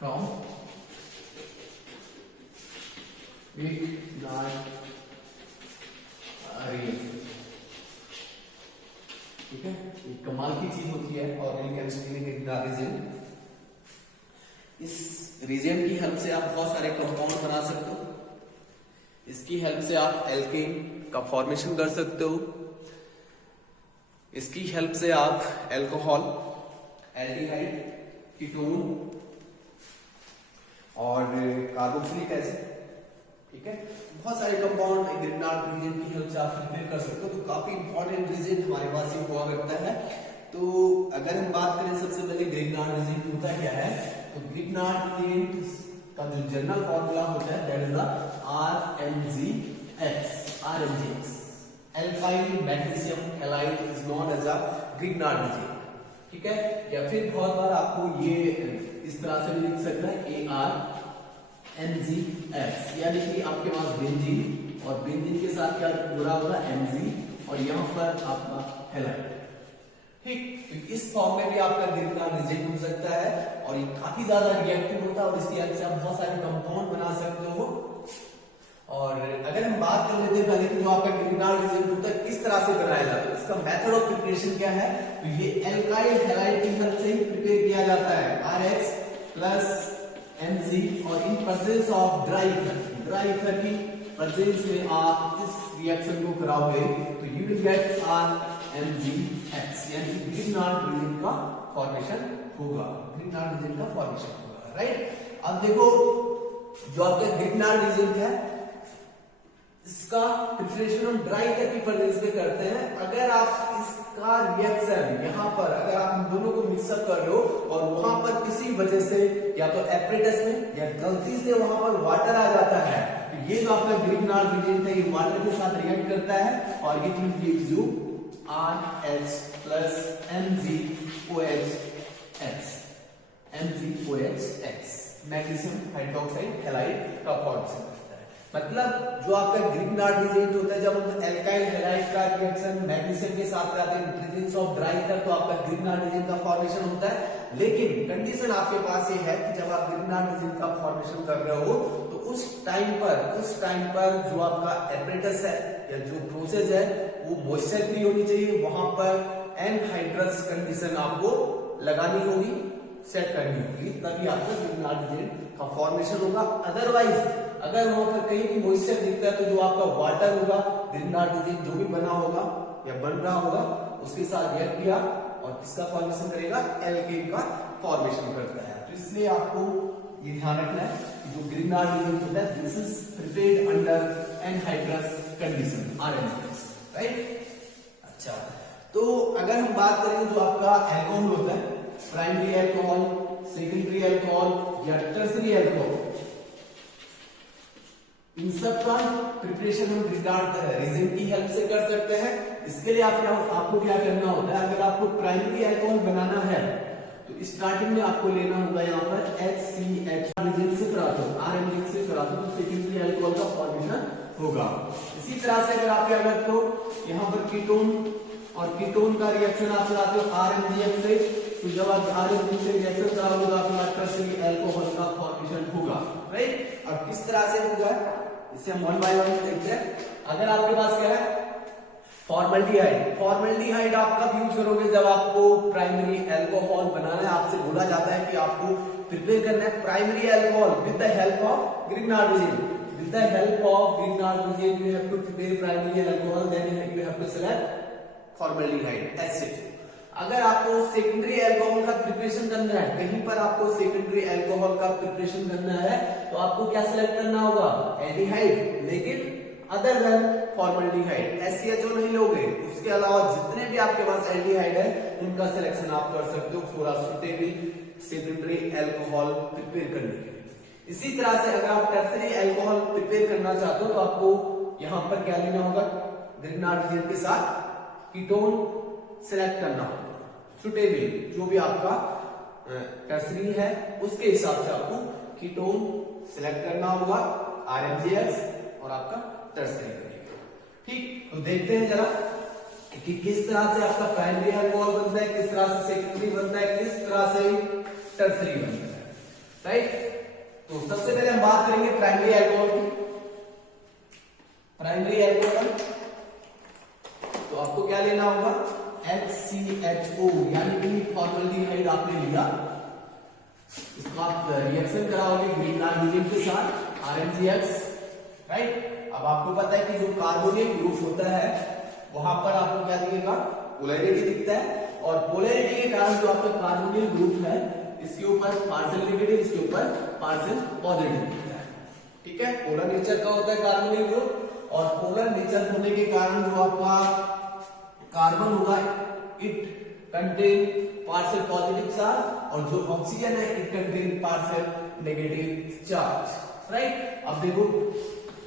From Grignard reaction. ठीक है, एक कमाल की चीज होती है ऑर्गेनिक केमिस्ट्री में ग्रिग्नार्ड रिएजेंट। इस रिएजेंट की हेल्प से आप बहुत सारे कंपाउंड बना सकते हो। इसकी हेल्प से आप एल्केन का फॉर्मेशन कर सकते हो। इसकी हेल्प से आप अल्कोहल, एल्डिहाइड, कीटोन और कार्बोक्सिलिक एसिड, ठीक है, बहुत सारे कंपाउंड ग्रिग्नार्ड रिएजेंट की हेल्प से आप प्रिपेयर कर सकते हो। तो काफी इंपॉर्टेंट रिएजेंट हमारे पास ये हुआ करता है। तो अगर हम बात करें सबसे पहले ग्रिग्नार्ड रिएजेंट होता क्या है, तो ग्रिग्नार्ड रिएजेंट का जो जनरल फॉर्मूला होता है that is the RMgX। Alkyl magnesium halide is known as a Grignard reagent. ठीक है, या फिर बहुत बार आपको ये इस तरह से भी लिख सकते हैं ARMgX, यानी कि आपके पास बेंजीन और बेंजीन के साथ क्या जुड़ा होगा Mg और यहाँ पर आपका हैलाइड। ठीक, इस फॉर्म में भी आपका ग्रिग्नार्ड रिएजेंट हो सकता है और ये काफी ज्यादा रिएक्टिव होता है और इसकी हेल्प से आप बहुत सारे कंपाउंड बना सकते हो। और अगर हम बात कर लेते हैं पहले कि जो आपका ग्रिग्नार्ड रिएजेंट होता है किस तरह से बनाया जाता है, इसका मेथड ऑफ प्रिपरेशन क्या है, तो ये एल्काइल हैलाइड की हेल्प से ही प्रिपेयर किया जाता है RH प्लस Mg और in presence of dry ether की प्रेजेंस में आप इस रिएक्शन को कराओगे तो यू विल गेट RMgX, यानी कि ग्रिग्नार्ड रिएजेंट का फॉर्मेशन होगा, ग्रिग्नार्ड रिएजेंट का फॉर्मेशन होगा। राइट, अब देखो जो आपका ग्रिग्नार्ड रिएजेंट है इसका प्रिपरेशन हम ड्राई ईथर की प्रेजेंस में करते हैं। अगर आप इसका रिएक्शन यहाँ पर अगर आप इन दोनों को मिक्सअप कर रहे हो और वहां पर किसी वजह से या तो एपरेटस में या गलती से वहां पर वाटर आ जाता है, तो ये जो आपका ग्रिग्नार्ड रिएजेंट है ये वाटर के साथ रिएक्ट करता है और ये gives you RH plus MgOH magnesium hydroxide halide का फॉर्मेशन करता है। मतलब जो आपका ग्रिग्नार्ड रिएजेंट होता है, जब हम एल्काइल हैलाइड का रिएक्शन मैग्नीशियम के साथ कराते हैं प्रेजेंस ऑफ ड्राई ईथर, तो आपका ग्रिग्नार्ड रिएजेंट का फॉर्मेशन होता है। लेकिन कंडीशन आपके पास ये है कि जब आप ग्रिग्नार्ड रिएजेंट का फॉर्मेशन कर रहे हो तो उस टाइम पर जो आपका एपरेटस है या जो प्रोसेस है वो मॉइस्चर फ्री होनी चाहिए, वहां पर एनहाइड्रस कंडीशन आपको लगानी होगी, सेट करनी होगी, तभी आपका ग्रिग्नार्ड रिएजेंट का फॉर्मेशन होगा। अदरवाइज अगर वहां पर कहीं भी मॉइस्चर दिखता है तो जो आपका वाटर होगा ग्रिग्नार्ड रिएजेंट जो भी बना होगा या बन रहा होगा उसके साथ रिएक्ट किया और किसका फॉर्मेशन करेगा, एल्केन का फॉर्मेशन करता है। तो इसलिए आपको ये ध्यान रखना है कि जो ग्रिग्नार्ड रिएजेंट होता है this is prepared under anhydrous condition RMgX। Right, अच्छा, तो अगर हम बात करें जो आपका एल्कोहल होता है, प्राइमरी अल्कोहल, सेकेंडरी अल्कोहल या टर्सरी अल्कोहल, इन सब का प्रिपरेशन हम ग्रिग्नार्ड रिएजेंट की हेल्प से कर सकते हैं। इसके लिए आपको क्या करना होता है, अगर आपको प्राइमरी अल्कोहल बनाना है तो स्टार्टिंग में आपको लेना होगा यहाँ पर HCH रिएजेंट से कराते हो, RMgX से कराते हो, तो सेकेंडरी अल्कोहल का फॉर्मेशन होगा। इसी तरह से अगर आप क्या करते हो, यहाँ पर कीटोन और कीटोन का रिएक्शन आप चलाते हो RMgX से, तो जब आप RMgX से रिएक्शन कराओगे तो आपका टर्सरी अल्कोहल का फॉर्मेशन होगा। राइट, अब किस तरह से होगा इसे हम वन बाय वन देखते हैं। अगर आपके पास क्या है फॉर्मल्डिहाइड आप कब यूज करोगे, जब आपको प्राइमरी अल्कोहल बनाना है, आपसे बोला जाता है कि आपको प्रिपेयर करना है primary alcohol with the help of Grignard reagent. With the help of Grignard reagent, you have to prepare primary alcohol, then you have to select formaldehyde acid. अगर आपको सेकेंडरी अल्कोहल का प्रिपरेशन करना है, कहीं पर आपको सेकेंडरी अल्कोहल का preparation करना है, तो आपको क्या सिलेक्ट करना होगा, एल्डिहाइड, लेकिन अदर देन फॉर्मल्डिहाइड, SCHO नहीं लोगे, उसके अलावा जितने भी आपके पास एल्डिहाइड है उनका सिलेक्शन आप कर सकते हो थोड़ा सुटेबल सेकेंडरी अल्कोहल प्रिपेयर करने के लिए। इसी तरह से अगर आप टर्सरी अल्कोहल प्रिपेयर करना चाहते हो तो आपको यहां पर क्या लेना होगा, ग्रिग्नार्ड रिएजेंट के साथ कीटोन सिलेक्ट करना होगा, सुटेबल जो भी आपका टर्सरी है उसके हिसाब से आपको कीटोन सिलेक्ट करना होगा, RMgX और आपका टर्सरी करेगा। ठीक, तो देखते हैं जरा कि किस तरह से आपका प्राइमरी अल्कोहल बनता है, किस तरह से सेकेंडरी बनता है, किस तरह से टर्सरी बनता है। राइट। तो सबसे पहले हम बात करेंगे प्राइमरी अल्कोहल की। प्राइमरी अल्कोहल तो आपको क्या लेना होगा, HCHO यानी कि फॉर्मल्डिहाइड आपने लिया, इसको आप रिएक्शन कराओगे ग्रीन नाइट्रोजन के साथ RNGX, राइट। अब आपको पता है कि जो कार्बोनिल ग्रुप होता है वहां पर आपको क्या दिखेगा, पोलैरिटी दिखता है, और पोलैरिटी के कारण जो आपका कार्बोनिल ग्रुप है इसके ऊपर पार्शियल नेगेटिव, इसके ऊपर पार्शियल पॉजिटिव दिखता है, ठीक है। पोलर नेचर का होता है कार्बोनिल ग्रुप, और पोलर नेचर होने के कारण जो आपका कार्बन होगा it contain partial positive charge, और जो ऑक्सीजन है it contain partial negative charge, right. अब देखो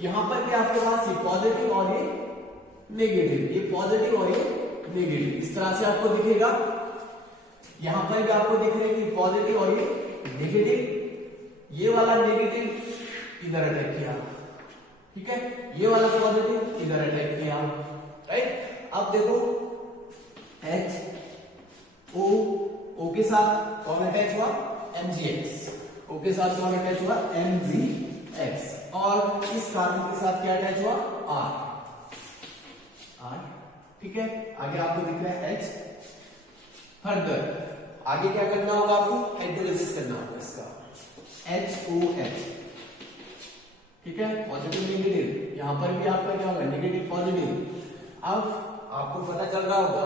यहां पर भी आपके पास ये पॉजिटिव और ये नेगेटिव, ये पॉजिटिव और ये नेगेटिव इस तरह से आपको दिखेगा। यहां पर भी आपको दिख रहा है कि पॉजिटिव और ये नेगेटिव, ये वाला नेगेटिव इधर अटैक किया, ठीक है, ये वाला पॉजिटिव इधर अटैक किया, राइट। अब देखो HO के साथ कौन अटैच हुआ, MgX, O के साथ कौन अटैच हुआ, MgX, और इस कार्बन के साथ क्या अटैच हुआ, R, ठीक है। आगे आपको दिख रहा है H। फर्दर आगे क्या करना होगा, आपको हाइड्रोलाइसिस करना होगा इसका, HOH, ठीक है, पॉजिटिव नेगेटिव, यहां पर भी आपका क्या होगा, नेगेटिव पॉजिटिव। अब आपको पता चल रहा होगा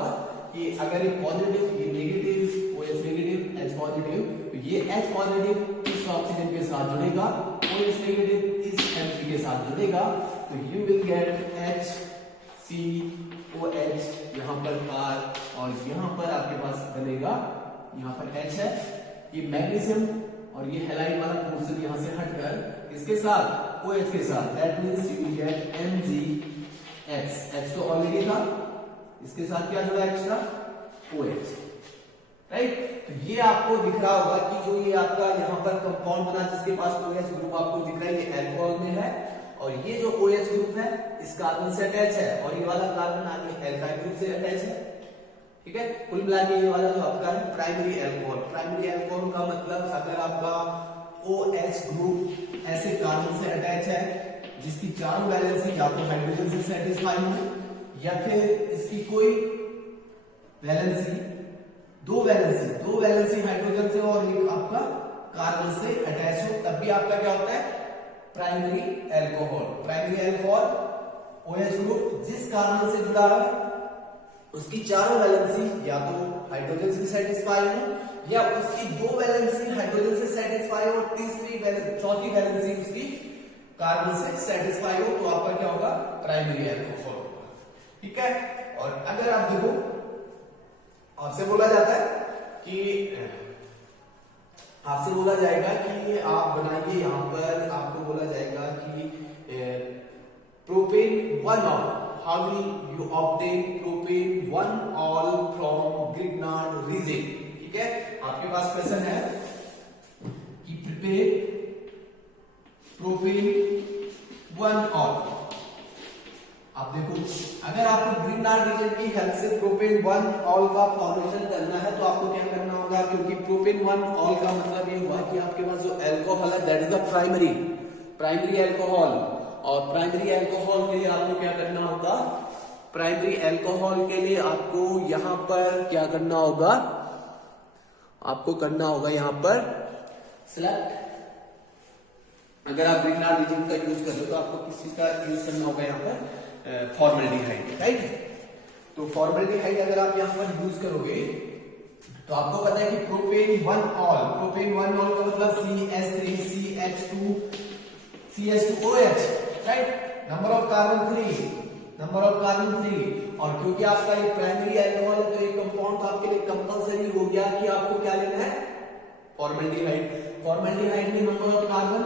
कि अगर ये पॉजिटिव, ये negative, OH negative, H positive, तो ये H पॉजिटिव इस ऑक्सीजन के साथ जुड़ेगा, OH नेगेटिव इस Mg के साथ जुड़ेगा, तो यू विल गेट HCOH, यहां पर R, और यहां पर आपके पास बनेगा, यहां पर H है, ये मैग्नीशियम और ये हैलाइड वाला पोर्शन यहां से हटकर इसके साथ OH के साथ, that means you will get MgX, H तो ऑलरेडी था, इसके साथ क्या जुड़ा एक्स्ट्रा, OH, राइट। तो ये आपको दिख रहा होगा कि जो ये आपका यहाँ पर कंपाउंड बना जिसके पास OH ग्रुप आपको दिख रहा है, ये अल्कोहल में है, और ये जो OH ग्रुप है इस कार्बन से अटैच है, और ये वाला कार्बन आगे एल्काइल ग्रुप से अटैच है, ठीक है। कुल मिला के ये वाला जो आपका है प्राइमरी अल्कोहल। प्राइमरी अल्कोहल का मतलब अगर आपका OH ग्रुप ऐसे कार्बन से अटैच है जिसकी चारों वैलेंसी या तो हाइड्रोजन से सेटिस्फाई हो, या फिर इसकी कोई वैलेंसी, दो वैलेंसी हाइड्रोजन से और एक आपका कार्बन से अटैच हो, तब भी आपका क्या होता है, primary alcohol. Primary alcohol OH group जिस कार्बन से जुड़ा है उसकी चारों वैलेंसी या तो हाइड्रोजन से सेटिस्फाई हो, या उसकी दो वैलेंसी हाइड्रोजन से सेटिस्फाई हो, चौथी वैलेंसी उसकी कार्बन से सेटिस्फाई हो, तो आपका क्या होगा, प्राइमरी अल्कोहल, ठीक है। और अगर आप देखो आपसे बोला जाता है कि आपसे बोला जाएगा कि आप बनाइए, यहां पर आपको बोला जाएगा कि प्रोपेन 1-ऑल, how will you obtain propan 1-ऑल फ्रॉम ग्रिग्नार्ड रीजन, ठीक है। आपके पास क्वेश्चन है कि प्रिपेयर प्रोपेन 1-ऑल। आप देखो अगर आपको ग्रिग्नार्ड रीजन की हेल्प से प्रोपेन 1-ऑल का फॉर्मेशन करना है तो आपको क्या करना होगा, क्योंकि प्रोपेन 1-ऑल का मतलब ये हुआ कि आपके पास जो अल्कोहल है that is the primary alcohol, और प्राइमरी अल्कोहल के लिए आपको क्या करना होगा, प्राइमरी अल्कोहल के लिए आपको यहां पर क्या करना होगा, आपको करना होगा यहां पर सिलेक्ट, अगर आप ग्रिग्नार्ड रीजन का यूज कर रहे हो तो आपको किस चीज का यूज करना होगा, यहां पर फॉर्मल्डिहाइड, राइट। तो फॉर्मल्डिहाइड अगर आप यहां पर यूज करोगे तो आपको पता है कि प्रोपेन 1-ऑल का मतलब CH3CH2 CH2OH, right, number of carbon 3, और क्योंकि आपका ये प्राइमरी अल्कोहल है तो ये कंपाउंड आपके लिए कंपलसरी हो गया कि आपको क्या लेना है, फॉर्मल्डिहाइड में नंबर ऑफ कार्बन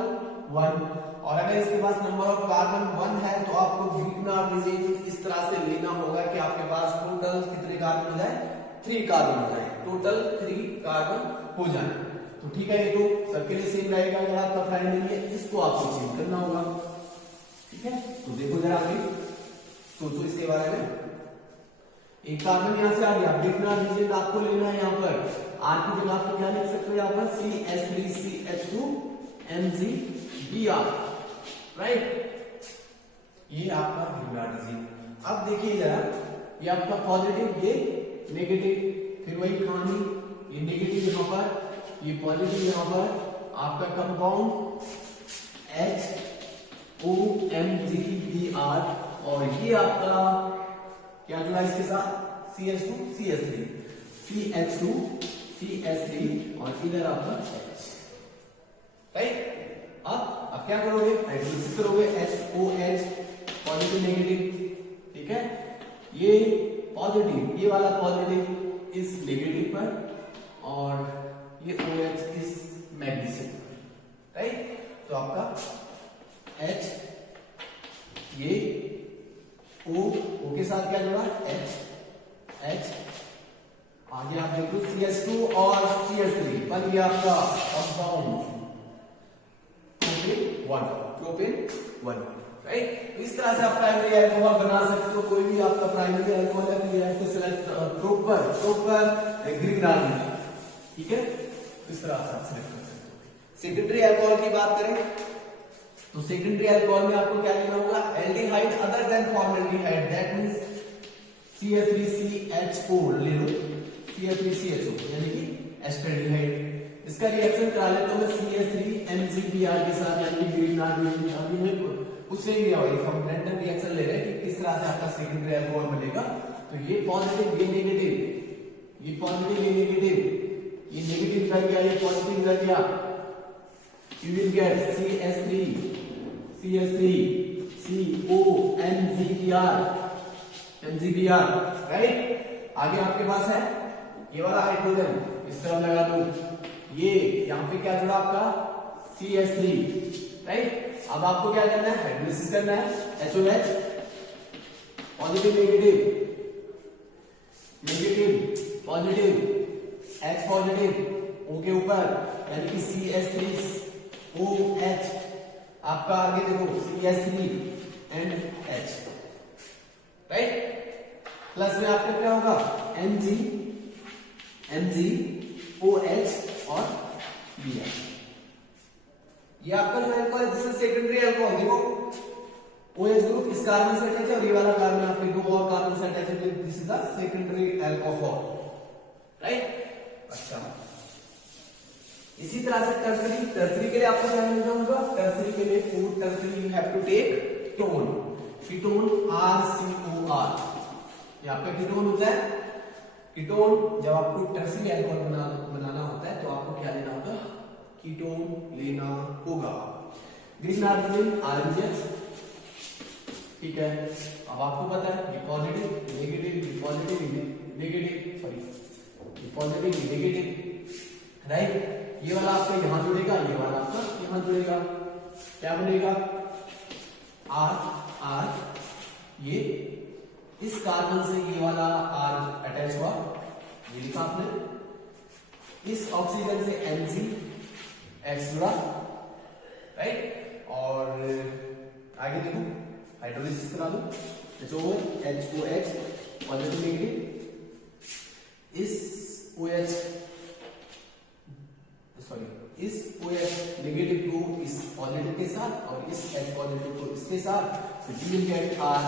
1, और अगर इसके पास नंबर ऑफ कार्बन 1 है तो आपको ग्रिग्नार्ड रीजन इस तरह से लेना होगा कि आपके पास टोटल कितने कार्बन हो जाए, 3 कार्बन हो जाए, टोटल 3 कार्बन हो जाए। तो ठीक है, ये तो सबके लिए सेम रहेगा। अगर आपका प्राइमरी है इसको आपको चेंज करना होगा, ठीक है। तो देखो जरा आगे सोचो इसके बारे में। एक कार्बन यहां से आ गया, ग्रिग्नार्ड रीजन आपको लेना है, यहां पर R की जगह आपको क्या लिख सकते हो, यहां पर CH3CH2 Br, राइट, ये आपका ग्रिग्नार्ड। अब देखिए जरा, ये आपका पॉजिटिव, ये नेगेटिव, फिर वही कहानी, ये नेगेटिव यहाँ पर, ये पॉजिटिव यहाँ पर, आपका कंपाउंड HOMgBr, और ये आपका क्या जुड़ा इसके साथ, CH2 CH3, CH2 CH3, और इधर आपका H, राइट। अब क्या करोगे, हाइड्रोलिसिस करोगे, HOH, पॉजिटिव नेगेटिव, ठीक है, ये पॉजिटिव, ये वाला पॉजिटिव इस नेगेटिव पर, और ये OH इस मैग्नीशियम पर, राइट। तो आपका H, ये O के साथ क्या जुड़ा, H, आगे आप देखो CH2 और CH3, बन गया आपका कंपाउंड प्रोपेन 1, राइट। तो इस तरह से आप प्राइमरी अल्कोहल बना सकते हो। कोई भी आपका प्राइमरी अल्कोहल है, you have to select proper Grignard, ठीक है। इस तरह से आप सेलेक्ट कर सकते हो। सेकेंडरी अल्कोहल की बात करें तो सेकेंडरी अल्कोहल में आपको क्या लेना होगा, aldehyde other than formaldehyde, that means CH3CHO ले लो, CH3CHO यानी कि एस्टल्डिहाइड। इसका रिएक्शन करा लेता हूं मैं CH3MgBr के साथ, यानी कि ग्रिग्नार्ड। अभी मैं उससे ही हम रैंडम रिएक्शन ले रहे हैं कि किस तरह से आपका सेकेंडरी अल्कोहल बनेगा। तो ये पॉजिटिव, ये नेगेटिव, ये पॉजिटिव, ये नेगेटिव, ये नेगेटिव कर गया, ये पॉजिटिव कर गया, you will get CH3 COMgBr, right. आगे आपके पास है ये वाला हाइड्रोजन, इस तरह लगा दो, ये यहाँ पे क्या जुड़ा आपका CH3, राइट। अब आपको क्या करना है, हाइड्रोलिसिस करना है, HOH, positive negative, negative positive, H positive, O के ऊपर, यानी कि CH3OH, आपका आगे देखो CH3 and H, right. Plus में आपका क्या होगा, MgOH और Br। ये आपका जो अल्कोहल है, दिस इज सेकेंडरी अल्कोहल। देखो OH ग्रुप इस कार्बन से अटैच है, और ये वाला कार्बन आपके दो और कार्बन से अटैच है, this is the secondary alcohol, right. अच्छा, इसी तरह से टर्सरी, टर्सरी के लिए आपको क्या मिलना होगा, टर्सरी के लिए फूड tertiary you have to take ketone, ketone RCOR, ये आपका कीटोन होता है। कीटोन जब आपको टर्सरी अल्कोहल बनाना होता है तो आपको क्या लेना होगा, कीटोन लेना होगा। ग्रिग्नार्ड RMgH, ठीक है। अब आपको पता है ये पॉजिटिव, नेगेटिव, ये पॉजिटिव, नेगेटिव, सॉरी ये पॉजिटिव, नेगेटिव, राइट। ये वाला आपका यहां जुड़ेगा, ये वाला आपका यहां जुड़ेगा, क्या बनेगा, R, ये इस कार्बन से ये वाला R अटैच हुआ, ये लिखा आपने, इस ऑक्सीजन से MgX जुड़ा, राइट। और आगे देखो हाइड्रोलिसिस करा दो, HOH पॉजिटिव नेगेटिव, इस OH सॉरी इस OH नेगेटिव को इस पॉजिटिव के साथ और इस H पॉजिटिव को इसके साथ, तो you will get R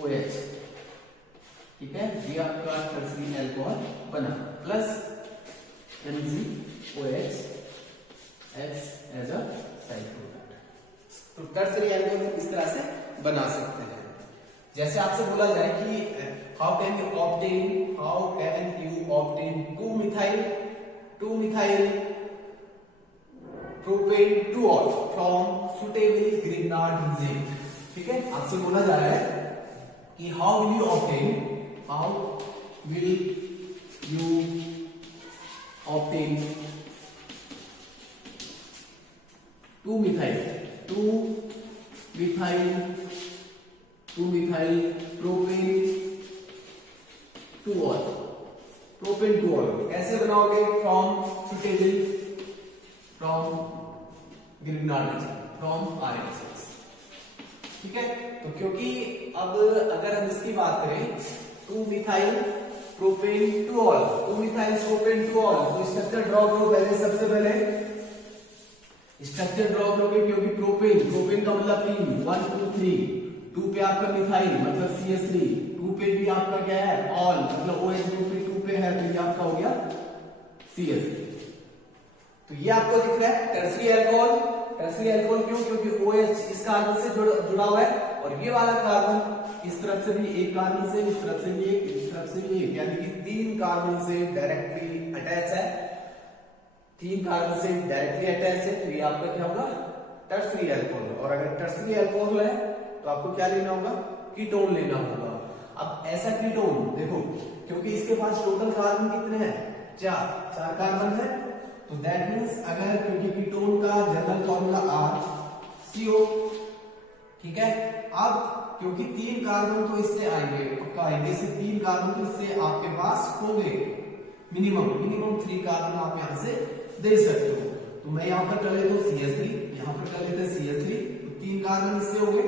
OH, ठीक है। ये आपका टर्सरी अल्कोहल बना, plus MgOH H as a side product. तो टर्सरी अल्कोहल इस तरह से बना सकते हैं। जैसे आपसे बोला जाए कि how can you obtain 2-methyl propane 2-ol from suitably Grignard reagent, ठीक है। आपसे बोला जा रहा है कि how will you obtain 2-methyl propane 2-ol कैसे बनाओगे, from Grignard resin, from RMgH, ठीक है। तो क्योंकि अब अगर हम इसकी बात करें 2-methyl propane 2-ol, 2-methyl propane 2-ol, तो स्ट्रक्चर ड्रॉ करो पहले, सबसे पहले स्ट्रक्चर ड्रॉ करोगे क्योंकि प्रोपेन का मतलब 3 1 2 3, 2 पे आपका मिथाइल मतलब CH3, 2 पे भी आपका क्या है ऑल मतलब OH ग्रुप भी 2 पे है तो ये आपका हो गया CH3। तो ये आपको दिख रहा है टर्सरी अल्कोहल। टर्सरी अल्कोहल क्यों? क्योंकि OH इस कार्बन से जुड़ा हुआ है और ये वाला कार्बन इस तरफ से भी एक कार्बन से, इस तरफ से भी एक, इस तरफ से भी एक, यानी कि 3 कार्बन से डायरेक्टली अटैच है, 3 कार्बन से डायरेक्टली अटैच है। तो ये आपका क्या होगा टर्सरी अल्कोहल। और अगर टर्सरी अल्कोहल है तो आपको क्या लेना होगा कीटोन लेना होगा। अब ऐसा कीटोन देखो क्योंकि इसके पास टोटल कार्बन कितने हैं 4 कार्बन है, तो दैट मींस अगर क्योंकि कीटोन का जनरल फॉर्मूला RCO, ठीक है। अब क्योंकि 3 कार्बन तो इससे आएंगे पक्का आएंगे, इससे 3 कार्बन तो इससे आपके पास होंगे मिनिमम 3 कार्बन आप यहां से दे सकते हो। तो मैं यहां पर कर लेता हूं CH3, यहां पर कर लेते हैं CH3, तो 3 कार्बन इससे हो गए।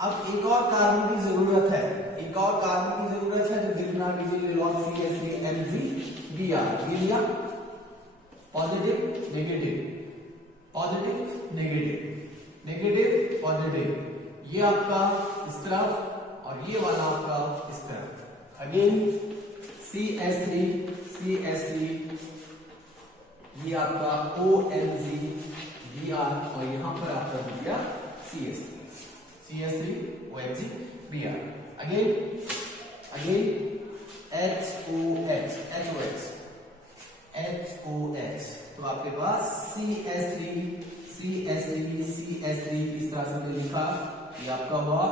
अब एक और कार्बन की जरूरत है, एक और कार्बन की जरूरत है जो ग्रिग्नार्ड लॉन्ग CH3MgBr लिया positive negative, positive negative, negative positive, ये आपका इस तरफ और ये वाला आपका इस तरफ। अगेन CH3 ये आपका OMgBr और यहां पर आपका हो गया CH3 OMgBr। अगेन HOH, तो आपके पास CH3 इस तरह से मैं लिखा, ये आपका हुआ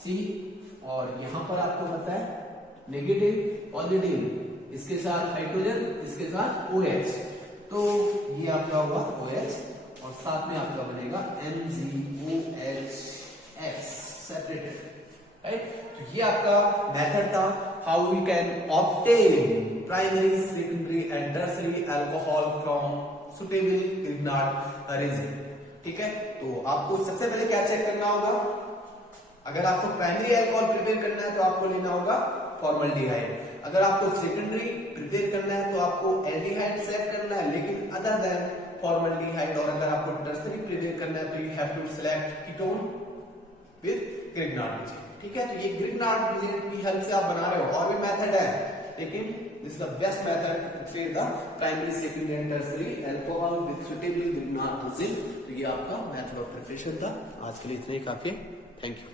C और यहां पर आपको पता है नेगेटिव पॉजिटिव, इसके साथ हाइड्रोजन, इसके साथ OH, तो ये आपका होगा OH और साथ में आपका बनेगा MgOH सेपरेटेड, राइट। तो ये आपका मेथड था how we can obtain primary secondary and tertiary alcohol from suitable Grignard reagent, ठीक है। तो आपको सबसे पहले क्या चेक करना होगा, अगर आपको प्राइमरी अल्कोहल प्रिपेयर करना है तो आपको लेना होगा फॉर्मल्डिहाइड, अगर आपको सेकेंडरी प्रिपेयर करना है तो आपको एल्डिहाइड सेलेक्ट करना है लेकिन अदर देन फॉर्मल्डिहाइड, और अगर आपको टर्शियरी प्रिपेयर करना है तो you have to select ketone with Grignard reagent, ठीक है। तो ये ग्रिग्नार्ड रेजिन की हेल्प से आप बना रहे हो, और भी मेथड है लेकिन this is the best method to create the primary secondary and tertiary alcohol with suitable Grignard reagent. तो ये आपका मेथड ऑफ प्रिपरेशन था। आज के लिए इतना ही काफी है। Thank you.